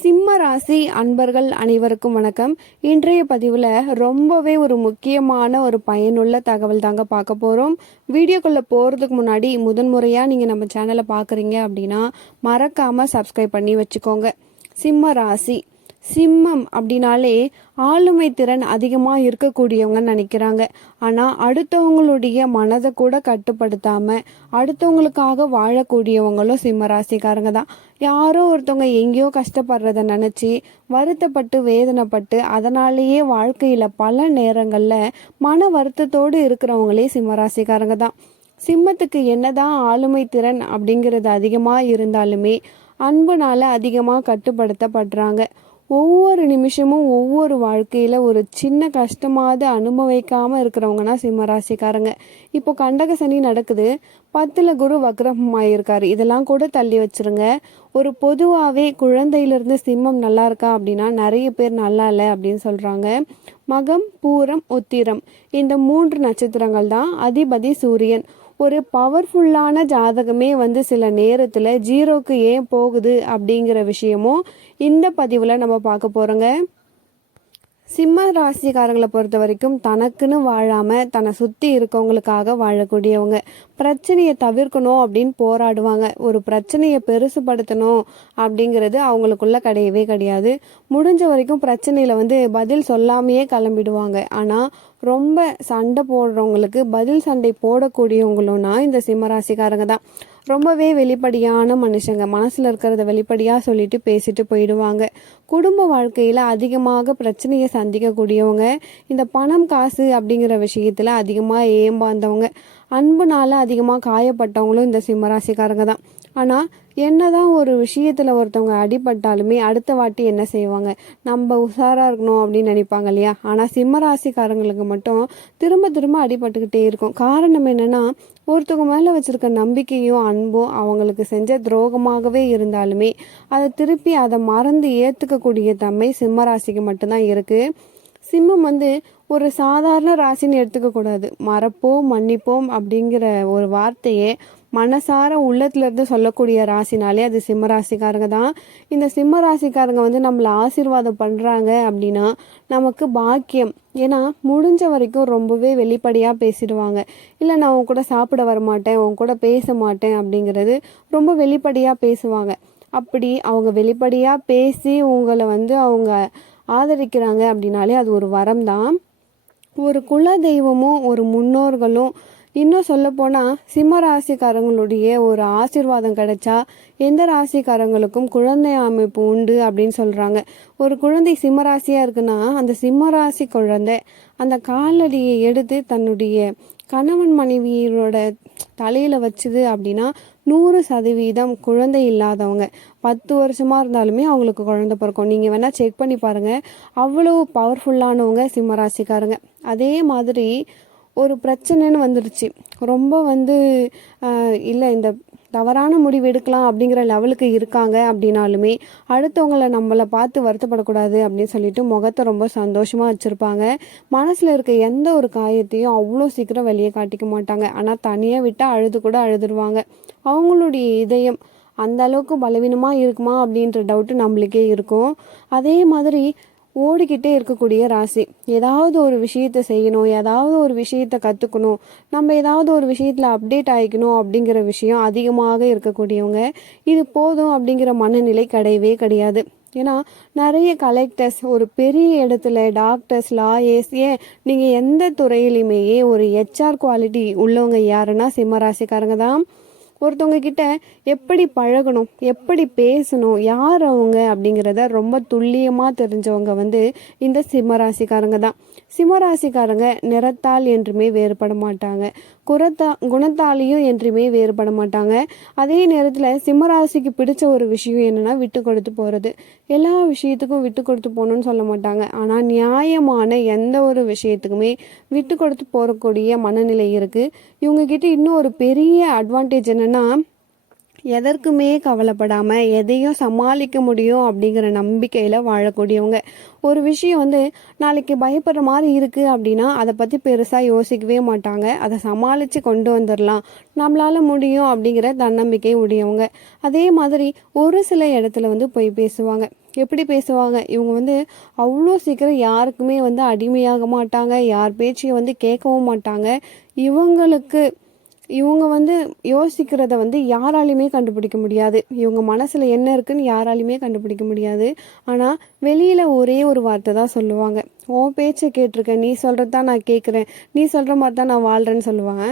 சிம்ம ராசி அன்பர்கள் அனைவருக்கும் வணக்கம். இன்றைய பதிவில் ரொம்பவே ஒரு முக்கியமான ஒரு பயனுள்ள தகவல் தாங்க பார்க்க போகிறோம். வீடியோக்குள்ளே போகிறதுக்கு முன்னாடி முதன்முறையாக நீங்கள் நம்ம சேனலை பார்க்குறீங்க அப்படின்னா மறக்காமல் சப்ஸ்கிரைப் பண்ணி வச்சுக்கோங்க. சிம்ம ராசி சிம்மம் அப்படின்னாலே ஆளுமை திறன் அதிகமாக இருக்கக்கூடியவங்கன்னு நினைக்கிறாங்க. ஆனால் அடுத்தவங்களுடைய மனதை கூட கட்டுப்படுத்தாமல் அடுத்தவங்களுக்காக வாழக்கூடியவங்களும் சிம்ம ராசிக்காரங்க தான். யாரோ ஒருத்தவங்க எங்கேயோ கஷ்டப்படுறத நினச்சி வருத்தப்பட்டு வேதனைப்பட்டு அதனாலேயே வாழ்க்கையில் பல நேரங்களில் மன வருத்தத்தோடு இருக்கிறவங்களே சிம்மராசிக்காரங்க தான். சிம்மத்துக்கு என்னதான் ஆளுமை திறன் அப்படிங்கிறது அதிகமாக இருந்தாலுமே அன்புனால அதிகமாக கட்டுப்படுத்தப்படுறாங்க. ஒவ்வொரு நிமிஷமும் ஒவ்வொரு வாழ்க்கையில் ஒரு சின்ன கஷ்டமாவது அனுபவிக்காமல் இருக்கிறவங்கன்னா சிம்மராசிக்காரங்க. இப்போ கண்டக சனி நடக்குது, 10ல் குரு வக்ரமாயிருக்காரு. இதெல்லாம் கூட தள்ளி வச்சிருங்க. ஒரு பொதுவாகவே குழந்தையிலிருந்து சிம்மம் நல்லா இருக்கா அப்படின்னா நிறைய பேர் நல்லா இல்லை அப்படின்னு சொல்கிறாங்க. மகம், பூரம், உத்திரம் இந்த 3 நட்சத்திரங்கள் தான் அதிபதி சூரியன். ஒரு பவர்ஃபுல்லான ஜாதகமே சில நேரத்தில் ஜீரோக்கு ஏன் போகுது அப்படிங்கிற விஷயமும் இந்த பதிவில் நம்ம பார்க்க போகிறோங்க. சிம்ம ராசிக்காரங்களை பொறுத்த வரைக்கும் தனக்குன்னு வாழாமல் தன்னை சுற்றி இருக்கவங்களுக்காக வாழக்கூடியவங்க. பிரச்சனையை தவிர்க்கணும் அப்படின்னு போராடுவாங்க. ஒரு பிரச்சனையை பெருசுபடுத்தணும் அப்படிங்கிறது அவங்களுக்குள்ள கிடையவே கிடையாது. முடிஞ்ச வரைக்கும் பிரச்சனையில் பதில் சொல்லாமையே கிளம்பிடுவாங்க. ஆனால் ரொம்ப சண்டை போடுறவங்களுக்கு பதில் சண்டை போடக்கூடியவங்களும்னா இந்த சிம்மராசிக்காரங்க தான். ரொம்பவே வெளிப்படையான மனுஷங்க. மனசில் இருக்கிறத வெளிப்படையாக சொல்லிட்டு பேசிட்டு போயிடுவாங்க. குடும்ப வாழ்க்கையில் அதிகமாக பிரச்சனையை சந்திக்கக்கூடியவங்க. இந்த பணம் காசு அப்படிங்கிற விஷயத்தில் அதிகமாக ஏம்பாந்தவங்க. அன்புனால அதிகமாக காயப்பட்டவங்களும் இந்த சிம்மராசிக்காரங்க தான். ஆனால் என்னதான் ஒரு விஷயத்தில் ஒருத்தவங்க அடிபட்டாலுமே அடுத்த வாட்டி என்ன செய்வாங்க, நம்ம உஷாராக இருக்கணும் அப்படின்னு நினைப்பாங்க இல்லையா. ஆனால் சிம்மராசிக்காரங்களுக்கு மட்டும் திரும்ப திரும்ப அடிபட்டுக்கிட்டே இருக்கும். காரணம் என்னன்னா, ஒருத்தவங்க மேலே வச்சிருக்க நம்பிக்கையும் அன்பும் அவங்களுக்கு செஞ்ச துரோகமாகவே இருந்தாலுமே அதை திருப்பி அதை மறந்து ஏற்றுக்கக்கூடிய தன்மை சிம்மராசிக்கு மட்டும்தான் இருக்குது. சிம்மம் ஒரு சாதாரண ராசின்னு எடுத்துக்க கூடாது. மறப்போம் மன்னிப்போம் அப்படிங்கிற ஒரு வார்த்தையே மனசார உள்ளத்திலிருந்து சொல்லக்கூடிய ராசினாலே அது சிம்மராசிக்காரங்க தான். இந்த சிம்மராசிக்காரங்க நம்மளை ஆசீர்வாதம் பண்ணுறாங்க அப்படின்னா நமக்கு பாக்கியம். ஏன்னா முடிஞ்ச வரைக்கும் ரொம்பவே வெளிப்படையாக பேசிடுவாங்க. இல்லை நான் உன் கூட சாப்பிட வரமாட்டேன், உன் கூட பேச மாட்டேன் அப்படிங்கிறது ரொம்ப வெளிப்படையாக பேசுவாங்க. அப்படி அவங்க வெளிப்படையாக பேசி உங்களை அவங்க ஆதரிக்கிறாங்க அப்படின்னாலே அது ஒரு வரம் தான். ஒரு குல தெய்வமும் ஒரு முன்னோர்களும் இன்னும் சொல்லப்போனால் சிம்ம ராசிக்காரங்களுடைய ஒரு ஆசீர்வாதம் கிடைச்சா எந்த ராசிக்காரங்களுக்கும் குழந்தை அமைப்பு உண்டு அப்படின்னு சொல்கிறாங்க. ஒரு குழந்தை சிம்மராசியாக இருக்குன்னா அந்த சிம்மராசி குழந்தை அந்த காலடியை எடுத்து தன்னுடைய கணவன் மனைவியோட தலையில் வச்சுது அப்படின்னா 100% குழந்தை இல்லாதவங்க 10 வருஷமாக இருந்தாலுமே அவங்களுக்கு குழந்தை பிறக்கும். நீங்கள் வேணால் செக் பண்ணி பாருங்கள். அவ்வளோ பவர்ஃபுல்லானவங்க சிம்மராசிக்காரங்க. அதே மாதிரி ஒரு பிரச்சனைன்னு வந்துடுச்சு, ரொம்ப இல்லை இந்த தவறான முடிவு எடுக்கலாம் அப்படிங்கிற லெவலுக்கு இருக்காங்க அப்படின்னாலுமே அடுத்தவங்களை நம்மளை பார்த்து வருத்தப்படக்கூடாது அப்படின்னு சொல்லிட்டு முகத்தை ரொம்ப சந்தோஷமாக வச்சுருப்பாங்க. மனசில் இருக்க எந்த ஒரு காயத்தையும் அவ்வளோ சீக்கிரம் வெளியே காட்டிக்க மாட்டாங்க. ஆனால் தனியாக விட்டால் அழுது கூட அழுதுருவாங்க. அவங்களுடைய இதயம் அந்த அளவுக்கு பலவீனமாக இருக்குமா அப்படின்ற டவுட்டு நம்மளுக்கே இருக்கும். அதே மாதிரி ஓடிக்கிட்டே இருக்கக்கூடிய ராசி. ஏதாவது ஒரு விஷயத்த செய்யணும், ஏதாவது ஒரு விஷயத்த கற்றுக்கணும், நம்ம ஏதாவது ஒரு விஷயத்தில் அப்டேட் ஆகிக்கணும் அப்படிங்கிற விஷயம் அதிகமாக இருக்கக்கூடியவங்க. இது போதும் அப்படிங்கிற மனநிலை கிடையவே கிடையாது. ஏன்னா நிறைய கலெக்டர்ஸ், ஒரு பெரிய இடத்துல டாக்டர்ஸ், லாயர்ஸ், ஏன் நீங்கள் எந்த துறையிலுமே ஒரு ஹெச்ஆர் குவாலிட்டி உள்ளவங்க யாருன்னா சிம்மராசிக்காரங்க தான். ஒருத்தவங்க கிட்ட எப்படி பழகணும், எப்படி பேசணும், யார் அவங்க அப்படிங்கிறத ரொம்ப துல்லியமாக தெரிஞ்சவங்க இந்த சிம்மராசிக்காரங்க தான். சிம்மராசிக்காரங்க நிறத்தால் என்றுமே வேறுபட மாட்டாங்க, குணத்தாலையும் என்றுமே வேறுபட மாட்டாங்க. அதே நேரத்தில் சிம்மராசிக்கு பிடிச்ச ஒரு விஷயம் என்னன்னா விட்டு கொடுத்து போகிறது. எல்லா விஷயத்துக்கும் விட்டு கொடுத்து போகணும்னு சொல்ல மாட்டாங்க. ஆனால் நியாயமான எந்த ஒரு விஷயத்துக்குமே விட்டு கொடுத்து போகக்கூடிய மனநிலை இருக்குது இவங்ககிட்ட. இன்னும் ஒரு பெரிய அட்வான்டேஜ் என்னன்னா எதற்குமே கவலைப்படாமல் எதையும் சமாளிக்க முடியும் அப்படிங்கிற நம்பிக்கையில் வாழக்கூடியவங்க. ஒரு விஷயம் வந்து நாளைக்கு பயப்படுற மாதிரி இருக்குது அப்படின்னா அதை பற்றி பெருசாக யோசிக்கவே மாட்டாங்க. அதை சமாளித்து கொண்டு வந்துடலாம், நம்மளால் முடியும் அப்படிங்கிற தன்னம்பிக்கை உடையவங்க. அதே மாதிரி ஒரு சில இடத்துல வந்து போய் பேசுவாங்க. எப்படி பேசுவாங்க, இவங்க வந்து அவ்வளோ சீக்கிரம் யாருக்குமே வந்து அடிமையாக மாட்டாங்க, யார் பேச்சையும் வந்து கேட்கவும் மாட்டாங்க. இவங்க வந்து யோசிக்கிறத வந்து யாராலையுமே கண்டுபிடிக்க முடியாது. இவங்க மனசில் என்ன இருக்குன்னு யாராலையுமே கண்டுபிடிக்க முடியாது. ஆனால் வெளியில் ஒரே ஒரு வார்த்தை தான் சொல்லுவாங்க, உன் பேச்சை கேட்டிருக்கேன், நீ சொல்கிறது தான் நான் கேட்குறேன், நீ சொல்கிற மாதிரி தான் நான் வாழ்கிறேன்னு சொல்லுவாங்க.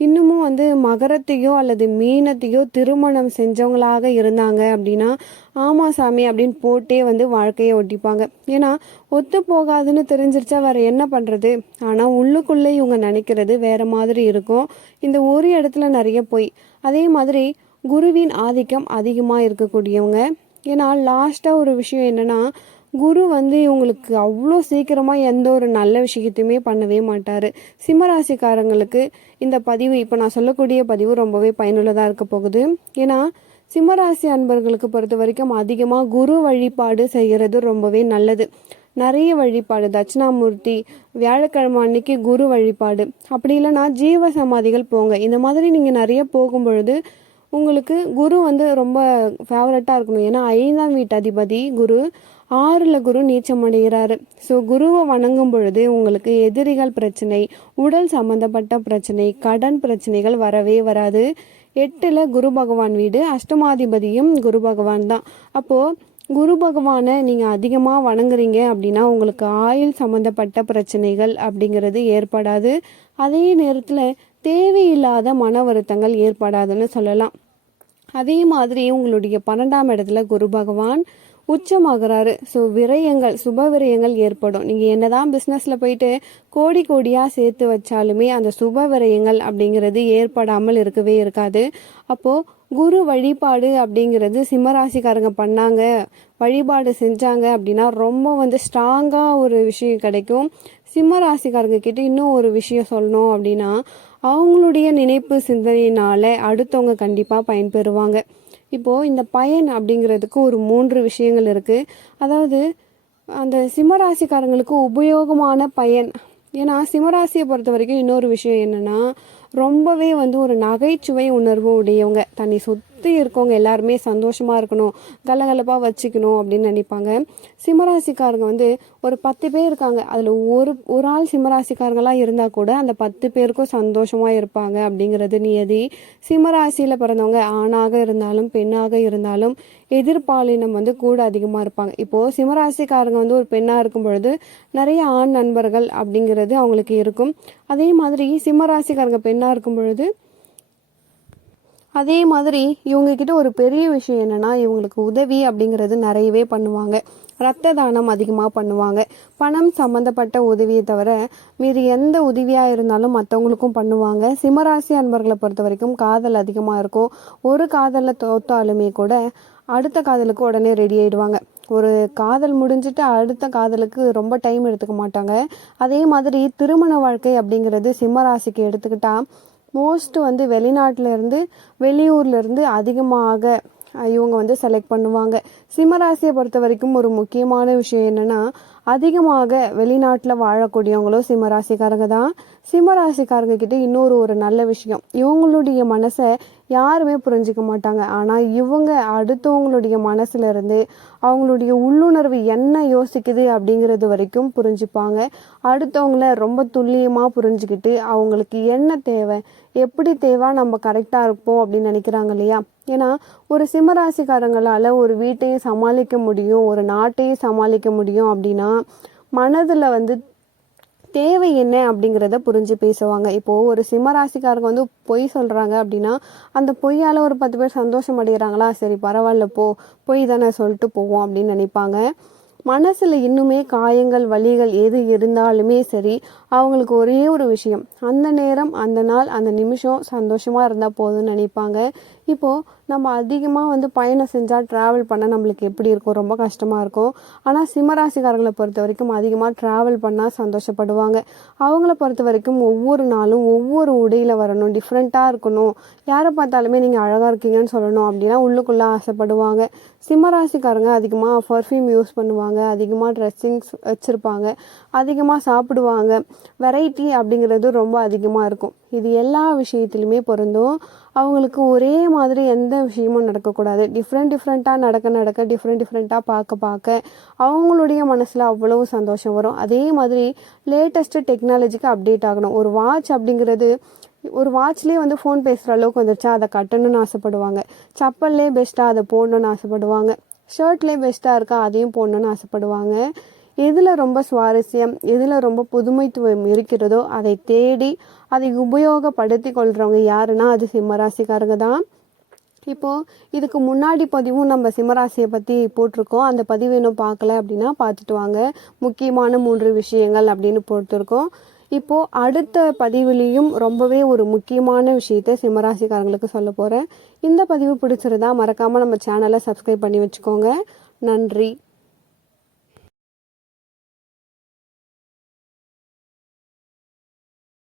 இன்னமும் வந்து மகரத்தையோ அல்லது மீனத்தையோ திருமணம் செஞ்சவங்களாக இருந்தாங்க அப்படின்னா ஆமாம் சாமி அப்படின்னு போட்டே வந்து வாழ்க்கையை ஒட்டிப்பாங்க. ஏன்னா ஒத்து போகாதுன்னு தெரிஞ்சிருச்சா வேற என்ன பண்ணுறது. ஆனால் உள்ளுக்குள்ளே இவங்க நினைக்கிறது வேற மாதிரி இருக்கும். இந்த ஒரு இடத்துல நிறைய போய் அதே மாதிரி குருவின் ஆதிக்கம் அதிகமாக இருக்கக்கூடியவங்க. ஏன்னா லாஸ்ட்டாக ஒரு விஷயம் என்னென்னா, குரு வந்து இவங்களுக்கு அவ்வளோ சீக்கிரமாக எந்த ஒரு நல்ல விஷயத்தையுமே பண்ணவே மாட்டார். சிம்மராசிக்காரங்களுக்கு இந்த பதிவு, இப்போ நான் சொல்லக்கூடிய பதிவு ரொம்பவே பயனுள்ளதாக இருக்க போகுது. ஏன்னா சிம்மராசி அன்பர்களுக்கு பொறுத்த வரைக்கும் அதிகமாக குரு வழிபாடு செய்கிறது ரொம்பவே நல்லது. நிறைய வழிபாடு, தட்சிணாமூர்த்தி, வியாழக்கிழமை அன்னைக்கு குரு வழிபாடு, அப்படி இல்லைன்னா ஜீவ சமாதிகள் போங்க. இந்த மாதிரி நீங்கள் நிறைய போகும்பொழுது உங்களுக்கு குரு வந்து ரொம்ப ஃபேவரட்டாக இருக்கணும். ஏன்னா 5ஆம் வீட்டு அதிபதி குரு, 6ல் குரு நீச்சம் அடைகிறாரு. ஸோ குருவை வணங்கும் பொழுது உங்களுக்கு எதிரிகள் பிரச்சனை, உடல் சம்பந்தப்பட்ட பிரச்சனை, கடன் பிரச்சனைகள் வரவே வராது. 8ல் குரு பகவான் வீடு, அஷ்டமாதிபதியும் குரு பகவான் தான். அப்போது குரு பகவானை நீங்கள் அதிகமாக வணங்குறீங்க அப்படின்னா உங்களுக்கு ஆயுள் சம்மந்தப்பட்ட பிரச்சனைகள் அப்படிங்கிறது ஏற்படாது. அதே நேரத்தில் தேவையில்லாத மன வருத்தங்கள் ஏற்படாதுன்னு சொல்லலாம். அதே மாதிரி உங்களுடைய 12ஆம் இடத்துல குரு பகவான் உச்சமாகறாரு. ஸோ விரயங்கள், சுப விரயங்கள் ஏற்படும். நீங்கள் என்னதான் பிஸ்னஸில் போயிட்டு கோடி கோடியாக சேர்த்து வச்சாலுமே அந்த சுப விரயங்கள் அப்படிங்கிறது ஏற்படாமல் இருக்கவே இருக்காது. அப்போது குரு வழிபாடு அப்படிங்கிறது சிம்மராசிக்காரங்க பண்ணாங்க, வழிபாடு செஞ்சாங்க அப்படின்னா ரொம்ப வந்து ஸ்ட்ராங்காக ஒரு விஷயம் கிடைக்கும். சிம்மராசிக்காரங்க கிட்ட இன்னும் ஒரு விஷயம் சொல்லணும் அப்படின்னா, அவங்களுடைய நினைப்பு சிந்தனையினால அடுத்தவங்க கண்டிப்பாக பயன்பெறுவாங்க. இப்போது இந்த பயன் அப்படிங்கிறதுக்கு ஒரு 3 விஷயங்கள் இருக்குது. அதாவது அந்த சிம்மராசிக்காரங்களுக்கு உபயோகமான பயன். ஏன்னா சிம்மராசியை பொறுத்த வரைக்கும் இன்னொரு விஷயம் என்னென்னா, ரொம்பவே வந்து ஒரு நகைச்சுவை உணர்வு உடையவங்க. தன்னை சுற்றி இருக்கவங்க எல்லாருமே சந்தோஷமாக இருக்கணும், கலகலப்பாக வச்சுக்கணும் அப்படின்னு நினைப்பாங்க. சிம்மராசிக்காரங்க வந்து ஒரு 10 பேர் இருக்காங்க, அதில் ஒரு ஆள் சிம்மராசிக்காரங்களாக இருந்தால் கூட அந்த 10 பேருக்கும் சந்தோஷமாக இருப்பாங்க அப்படிங்கிறது நியதி. சிம்மராசியில் பிறந்தவங்க ஆணாக இருந்தாலும் பெண்ணாக இருந்தாலும் எதிர்பாலினம் வந்து கூட அதிகமாக இருப்பாங்க. இப்போது சிம்மராசிக்காரங்க வந்து ஒரு பெண்ணாக இருக்கும் பொழுது நிறைய ஆண் நண்பர்கள் அப்படிங்கிறது அவங்களுக்கு இருக்கும். அதே மாதிரி சிம்மராசிக்காரங்க பெண்ணாக இருக்கும் பொழுது அதே மாதிரி இவங்கக்கிட்ட ஒரு பெரிய விஷயம் என்னென்னா, இவங்களுக்கு உதவி அப்படிங்கிறது நிறையவே பண்ணுவாங்க. இரத்த தானம் அதிகமாக பண்ணுவாங்க. பணம் சம்மந்தப்பட்ட உதவியை தவிர மீறி எந்த உதவியாக இருந்தாலும் மற்றவங்களுக்கும் பண்ணுவாங்க. சிம்மராசி அன்பர்களை பொறுத்த வரைக்கும் காதல் அதிகமாக இருக்கும். ஒரு காதலில் தோத்தாலுமே கூட அடுத்த காதலுக்கு உடனே ரெடி ஆகிடுவாங்க. ஒரு காதல் முடிஞ்சிட்டு அடுத்த காதலுக்கு ரொம்ப டைம் எடுத்துக்க மாட்டாங்க. அதே மாதிரி திருமண வாழ்க்கை அப்படிங்கிறது சிம்மராசிக்கு எடுத்துக்கிட்டால் மோஸ்ட் வந்து வெளிநாட்டிலேருந்து வெளியூர்லேருந்து அதிகமாக இவங்க வந்து செலக்ட் பண்ணுவாங்க. சிம்மராசியை பொறுத்த வரைக்கும் ஒரு முக்கியமான விஷயம் என்னென்னா, அதிகமாக வெளிநாட்டில் வாழக்கூடியவங்களும் சிம்மராசிக்காரங்க தான். சிம்மராசிக்காரங்க கிட்ட இன்னொரு ஒரு நல்ல விஷயம், இவங்களுடைய மனசை யாருமே புரிஞ்சிக்க மாட்டாங்க. ஆனால் இவங்க அடுத்தவங்களுடைய மனசுல இருந்து அவங்களுடைய உள்ளுணர்வு என்ன யோசிக்குது அப்படிங்கிறது வரைக்கும் புரிஞ்சுப்பாங்க. அடுத்தவங்கள ரொம்ப துல்லியமாக புரிஞ்சுக்கிட்டு அவங்களுக்கு என்ன தேவை, எப்படி தேவை, நம்ம கரெக்டாக இருப்போம் அப்படின்னு நினைக்கிறாங்க இல்லையா. ஏன்னா ஒரு சிம்மராசிக்காரங்களால் ஒரு வீட்டையும் சமாளிக்க முடியும், ஒரு நாட்டையும் சமாளிக்க முடியும் அப்படின்னா மனதில் வந்து தேவை என்ன அப்படிங்கிறத புரிஞ்சு பேசுவாங்க. இப்போது ஒரு சிம்மராசிக்காரங்க வந்து பொய் சொல்கிறாங்க அப்படின்னா அந்த பொய்யால் ஒரு 10 பேர் சந்தோஷம் அடைகிறாங்களா, சரி பரவாயில்ல பொய் தானே சொல்லிட்டு போவோம் அப்படின்னு நினைப்பாங்க. மனசில் இன்னுமே காயங்கள் வலிகள் எது இருந்தாலுமே சரி, அவங்களுக்கு ஒரே ஒரு விஷயம், அந்த நேரம் அந்த நாள் அந்த நிமிஷம் சந்தோஷமாக இருந்தால் போதும்னு நினைப்பாங்க. இப்போது நம்ம அதிகமாக பயணம் செஞ்சால் ட்ராவல் பண்ண நம்மளுக்கு எப்படி இருக்கும், ரொம்ப கஷ்டமாக இருக்கும். ஆனால் சிம்மராசிக்காரங்களை பொறுத்த வரைக்கும் அதிகமாக ட்ராவல் பண்ணால் சந்தோஷப்படுவாங்க. அவங்கள பொறுத்த வரைக்கும் ஒவ்வொரு நாளும் ஒவ்வொரு உடையில் வரணும், டிஃப்ரெண்ட்டாக இருக்கணும், யாரை பார்த்தாலுமே நீங்கள் அழகாக இருக்கீங்கன்னு சொல்லணும் அப்படின்னா உள்ளுக்குள்ளே ஆசைப்படுவாங்க. சிம்மராசிக்காரங்க அதிகமாக பர்ஃப்யூம் யூஸ் பண்ணுவாங்க, அதிகமாக ட்ரெஸ்ஸிங்ஸ் வச்சுருப்பாங்க, அதிகமாக சாப்பிடுவாங்க. வெரைட்டி அப்படிங்கிறது ரொம்ப அதிகமாக இருக்கும். இது எல்லா விஷயத்துலையுமே பொருந்தும். அவங்களுக்கு ஒரே மாதிரி எந்த விஷயமும் நடக்கக்கூடாது. டிஃப்ரெண்ட்டாக நடக்க டிஃப்ரெண்ட்டாக பார்க்க அவங்களுடைய மனசில் அவ்வளவு சந்தோஷம் வரும். அதே மாதிரி லேட்டஸ்ட்டு டெக்னாலஜிக்கு அப்டேட் ஆகணும். ஒரு வாட்ச் அப்படிங்கிறது, ஒரு வாட்ச்லேயே ஃபோன் பேசுகிற அளவுக்கு வந்துருச்சா அதை கட்டணும்னு ஆசைப்படுவாங்க. செப்பல்லே பெஸ்ட்டாக அதை போடணுன்னு ஆசைப்படுவாங்க. ஷர்ட்லேயே பெஸ்ட்டாக இருக்கா அதையும் போடணுன்னு ஆசைப்படுவாங்க. எதில் ரொம்ப சுவாரஸ்யம், எதில் ரொம்ப புதுமைத்துவம் இருக்கிறதோ அதை தேடி அதை உபயோகப்படுத்தி கொள்கிறவங்க யாருன்னா அது சிம்மராசிக்காரங்க தான். இப்போது இதுக்கு முன்னாடி பதிவும் நம்ம சிம்மராசியை பற்றி போட்டிருக்கோம். அந்த பதிவு இன்னும் பார்க்கல அப்படின்னா பார்த்துட்டு வாங்க. முக்கியமான 3 விஷயங்கள் அப்படின்னு போட்டிருக்கோம். இப்போது அடுத்த பதிவுலேயும் ரொம்பவே ஒரு முக்கியமான விஷயத்தை சிம்மராசிக்காரங்களுக்கு சொல்ல போகிறேன். இந்த பதிவு பிடிச்சிருந்தா மறக்காமல் நம்ம சேனலை சப்ஸ்கிரைப் பண்ணி வச்சுக்கோங்க. நன்றி.